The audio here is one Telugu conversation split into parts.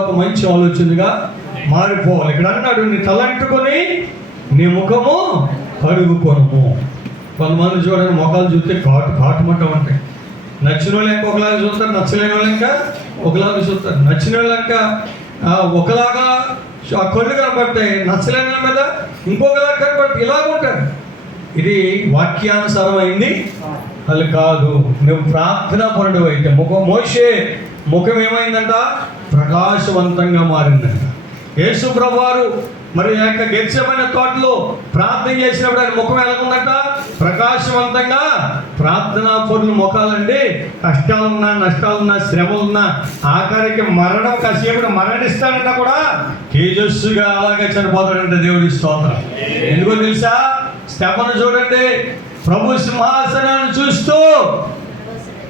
ఒక మంచి ఆలోచనగా మారిపోవాలి. ఇక్కడ అన్నాడు, నీ తలంటుకొని నీ ముఖము కడుగుకొనుము. కొంతమంది చూడండి, ముఖాలు చూస్తే కాటుమంట ఉంటాయి. నచ్చిన వాళ్ళు ఇంకా ఒకలాగా చూస్తారు, నచ్చలేని వాళ్ళు ఇంకా ఒకలాగా చూస్తారు. నచ్చిన వాళ్ళు ఇంకా ఒకలాగా ఆ కళ్ళు కనపడతాయి, నచ్చలేని వాళ్ళ మీద ఇంకొకలాగా కనపడతాయి. ఇలాగ ఉంటారు. ఇది వాక్యానుసారమైంది అది కాదు. నువ్వు ప్రార్థనా పరుడు అయితే మోషే ముఖం ఏమైందంట? ప్రకాశవంతంగా మారిందంట. యేసు ప్రభువారు మరి యొక్క గెత్సేమనే తోటలో ప్రార్థన చేసినప్పుడు ఆయన ముఖం ఎలాగుందంట? ప్రకాశవంతంగా. ప్రార్థనా పరుల ముఖాలండి, కష్టాలున్నా నష్టాలున్నా శ్రమలున్నా ఆఖరికి మరణం కాసేపుడు మరణిస్తాడన్నా కూడా తేజస్సుగా అలాగే చనిపోతాడంటే దేవుడి స్తోత్రం. ఎందుకో తెలుసా? స్తెఫను చూడండి, ప్రభు సింహాసనాన్ని చూస్తూ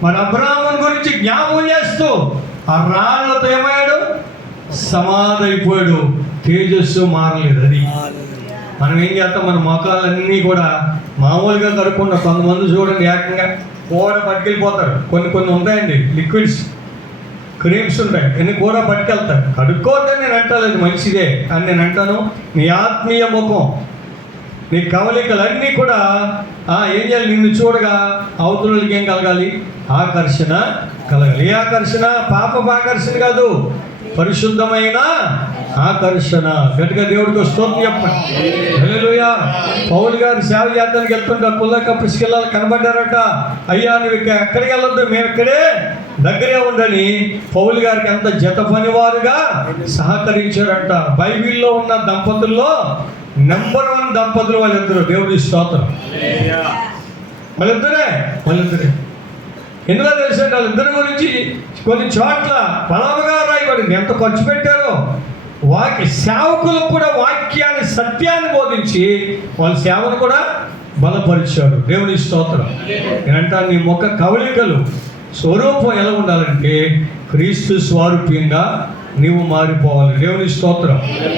మన అబ్రాహాము గురించి జ్ఞాపకం చేస్తూ ఆ రాళ్ళతో ఏమయ్యాడు? సమాధి అయిపోయాడు. తేజస్సు మారలేదు. అది మనం ఏం చేస్తాం? మన మొఖాలన్నీ కూడా మామూలుగా కడుక్కుండా, కొంతమంది చూడండి ఏకంగా కూర పట్టుకెళ్ళిపోతారు. కొన్ని ఉంటాయండి లిక్విడ్స్, క్రీమ్స్ ఉంటాయి, అన్ని కూర పట్టుకెళ్తారు. కడుక్కోవద్దని నేను అంటలేదు, మంచిదే. అని నేను అంటాను, నీ ఆత్మీయ ముఖం, నీ కవలికలన్నీ కూడా ఏం చేయాలి? నిన్ను చూడగా అవతలకి ఏం కలగాలి? ఆకర్షణ కలగాలి. ఏ ఆకర్షణ? పాపపు ఆకర్షణ కాదు, పరిశుద్ధమైన ఆకర్షణ. గట్టిగా దేవుడికి స్తోత్రం చెప్పండి. హల్లెలూయా. పౌలు గారు సేవ చేద్దానికి వెళ్తుంటే పుల్లక పుష్కెళ్ళాలి కనబడ్డారట. అయ్యా నువ్వు ఎక్కడికి వెళ్ళొద్దు, మేము ఇక్కడే దగ్గరే ఉండని పౌలు గారికి ఎంత జత పనివారుగా సహకరించారంట. బైబిల్లో ఉన్న దంపతుల్లో నెంబర్ 1 దంపతులు వాళ్ళిద్దరు. దేవుడి స్తోత్రం. వాళ్ళిద్దరే. ఎందుకో తెలుసండి, వాళ్ళిద్దరి గురించి కొన్ని చోట్ల బలముగా రాయబడింది. ఎంత ఖర్చు పెట్టారో. సేవకులకు కూడా వాక్యాన్ని, సత్యాన్ని బోధించి వాళ్ళ సేవను కూడా బలపరిచారు. దేవుని స్తోత్రం. నేనంటాను, నీ ముఖ కవళికలు స్వరూపం ఎలా ఉండాలంటే క్రీస్తు స్వరూపంగా నీవు మారిపోవాలి. దేవుని స్తోత్రం.